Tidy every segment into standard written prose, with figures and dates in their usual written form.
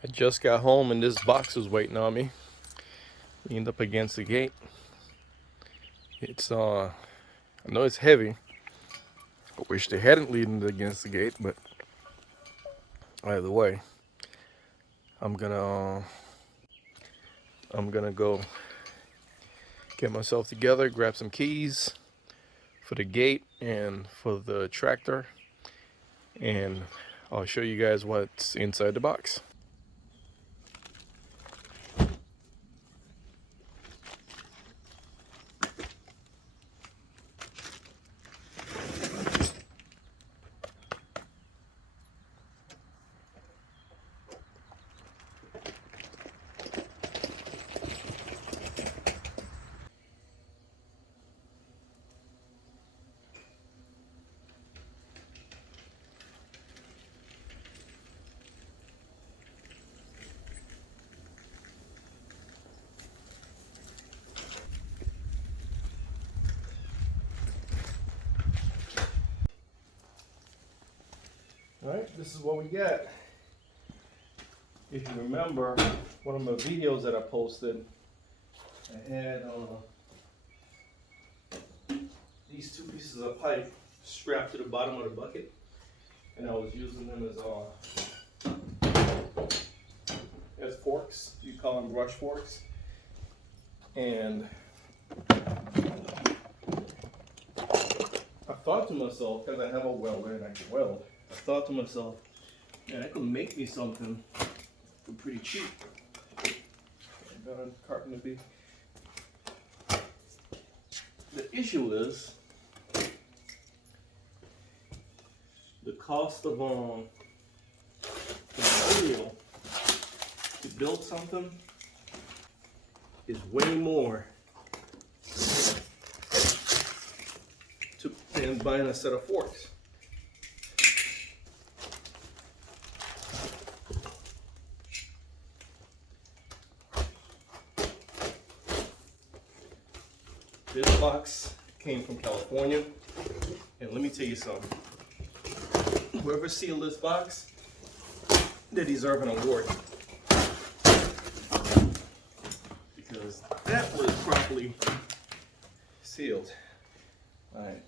I just got home and this box was waiting on me. Leaned up against the gate. It's I know it's heavy. I wish they hadn't leaned against the gate, but either way, I'm gonna go get myself together, grab some keys for the gate and for the tractor, and I'll show you guys what's inside the box. Alright, this is what we got. If you remember one of my videos that I posted, I had these two pieces of pipe strapped to the bottom of the bucket, and I was using them as forks. You call them brush forks. And I thought to myself, because I have a welder and I can weld, I thought to myself, man, I could make me something for pretty cheap. Carpenter bee. The issue is the cost of the material to build something is way more than buying a set of forks. This box came from California, and let me tell you something. Whoever sealed this box, they deserve an award. Because that was properly sealed. All right.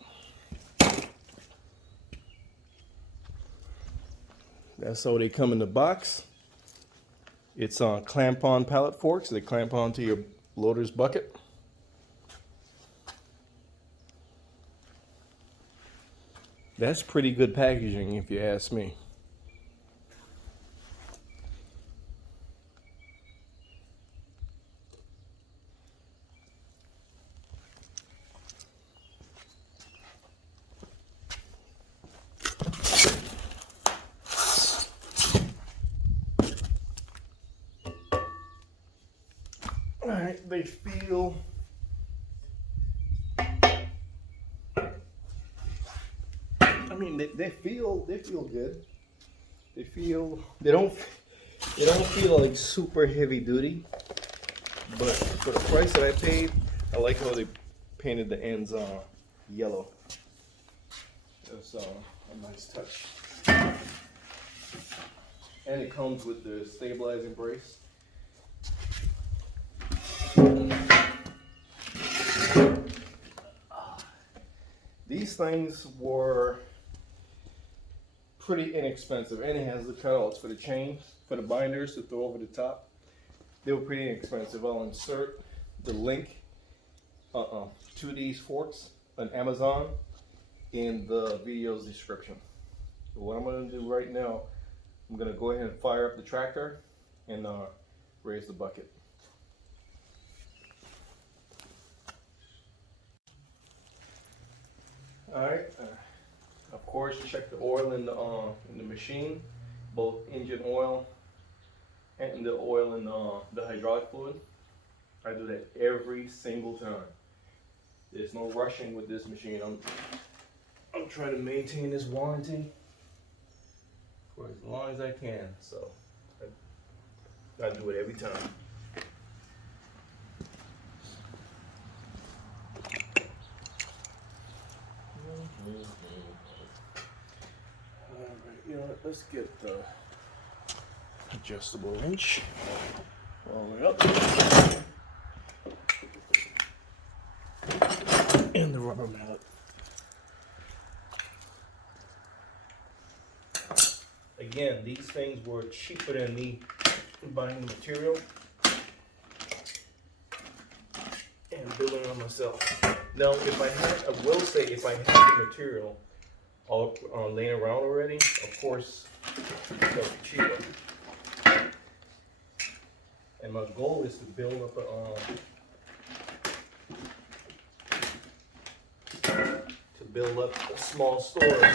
That's how they come in the box. It's on clamp-on pallet forks. They clamp onto your loader's bucket. That's pretty good packaging, if you ask me. All right, they feel they feel good. They don't feel like super heavy duty, but for the price that I paid, I like how they painted the ends yellow. That's a nice touch. And it comes with the stabilizing brace. These things were pretty inexpensive, and it has the cutouts for the chains, for the binders to throw over the top. They were pretty inexpensive. I'll insert the link to these forks on Amazon in the video's description. So what I'm going to do right now, I'm going to go ahead and fire up the tractor and raise the bucket. All right. Of course, check the oil in the machine, both engine oil and the oil in the hydraulic fluid. I do that every single time. There's no rushing with this machine. I'm trying to maintain this warranty for as long as I can, so I do it every time. Alright, you know what, let's get the adjustable wrench all the way up, and the rubber mallet. Again, these things were cheaper than me buying the material and building it on myself. Now, if I had, I will say, if I had the material all laying around already, of course, that would be cheaper. And my goal is to build up a small store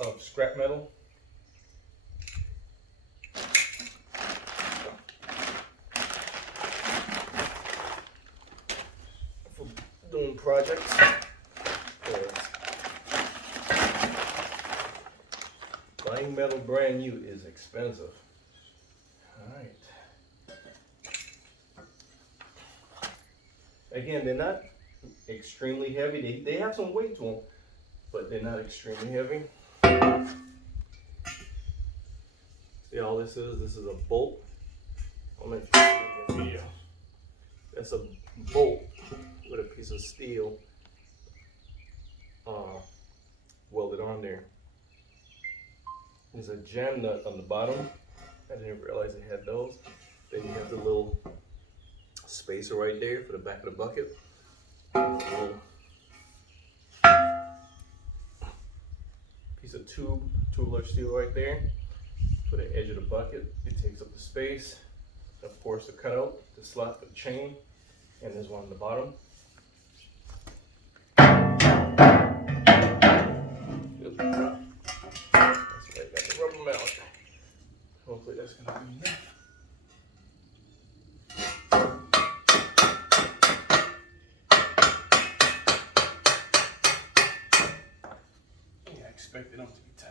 of scrap metal. For doing projects. Buying metal brand new is expensive. Alright. Again, they're not extremely heavy. They have some weight to them, but they're not extremely heavy. See, all this is a bolt. I'll make a video. That's a bolt with a piece of steel welded on there. There's a jam nut on the bottom. I didn't realize it had those. Then you have the little spacer right there for the back of the bucket. A little piece of tubular steel right there for the edge of the bucket. It takes up the space. Of course, the cutout, the slot for the chain, and there's one on the bottom. That's why I got the rubber mallet. Hopefully that's going to be enough. Yeah, I expected them to be tight.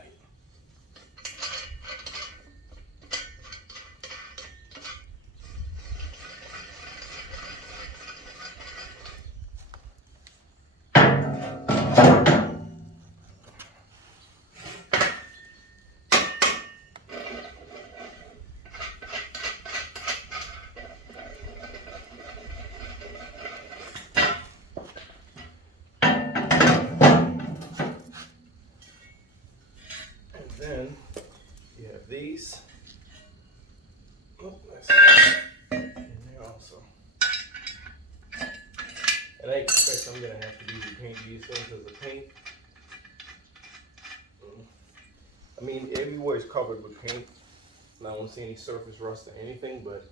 Then you have these. Oh, that's in there also. And I expect I'm gonna have to do repaint these things as a paint. I mean, everywhere is covered with paint, and I don't see any surface rust or anything, but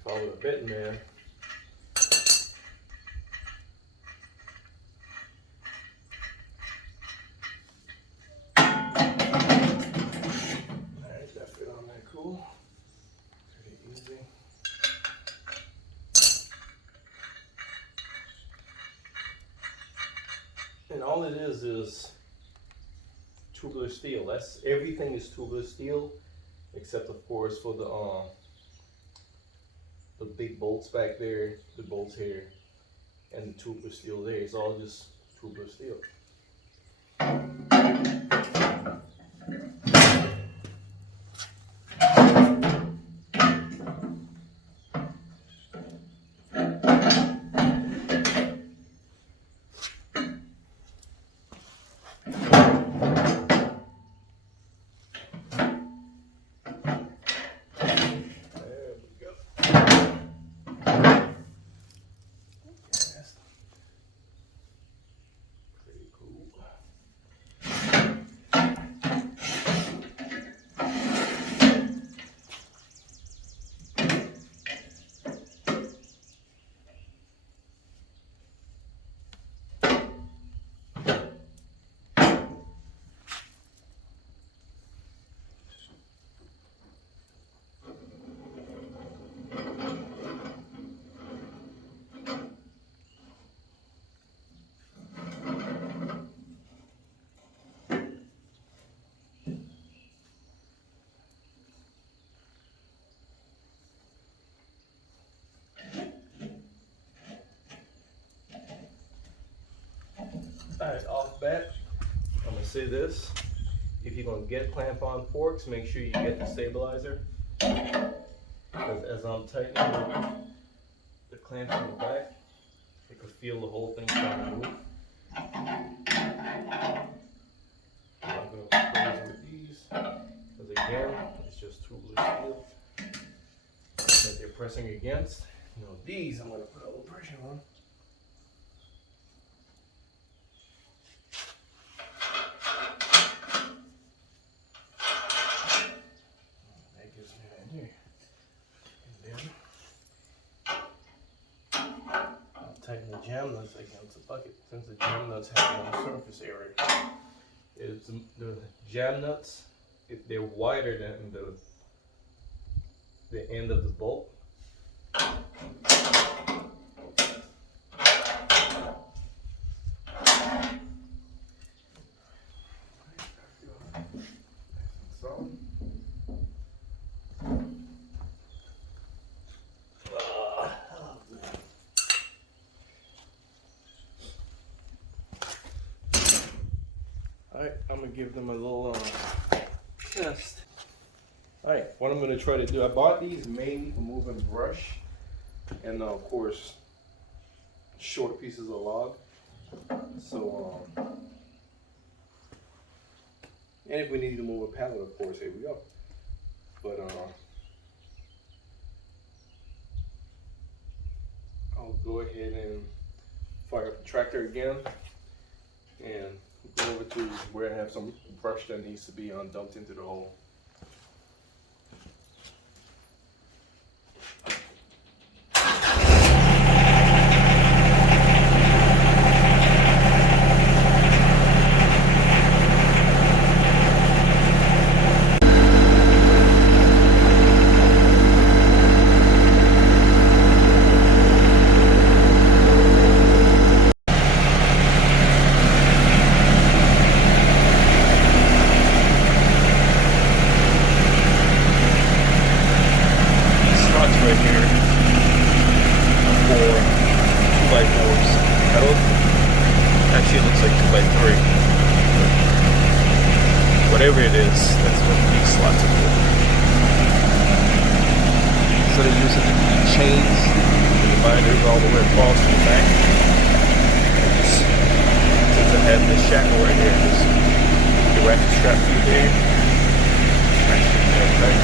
if I was a betting man, cool. Pretty easy. And all it is tubular steel. That's everything is tubular steel, except of course for the big bolts back there, the bolts here, and the tubular steel there. It's all just tubular steel. Right off bat, I'm gonna say this. If you're gonna get clamp-on forks, make sure you get the stabilizer. Because as I'm tightening the clamp in the back, you can feel the whole thing trying to move. I'm not going to crazy with these, because again, it's just tubeless steel that they're pressing against. You know, these I'm going to put a little pressure on. That gives me an idea. And then I'll tighten the jam nuts against the bucket, since the jam nuts have no surface area. It's the jam nuts, they're wider than the end of the bolt. Alright, I'm gonna give them a little test. Alright, what I'm gonna try to do, I bought these mainly for moving brush and of course short pieces of log. So and if we need to move a pallet, of course, here we go. But I'll go ahead and fire up the tractor again and go over to where I have some brush that needs to be dumped into the hole. Right here for 2x4s. Actually, it looks like 2x3. Whatever it is, that's what these slots are for. So they're using the chains and the binders all the way across to the back. Since I have this shackle right here, just the ratchet strap through there. Ratchet it tight.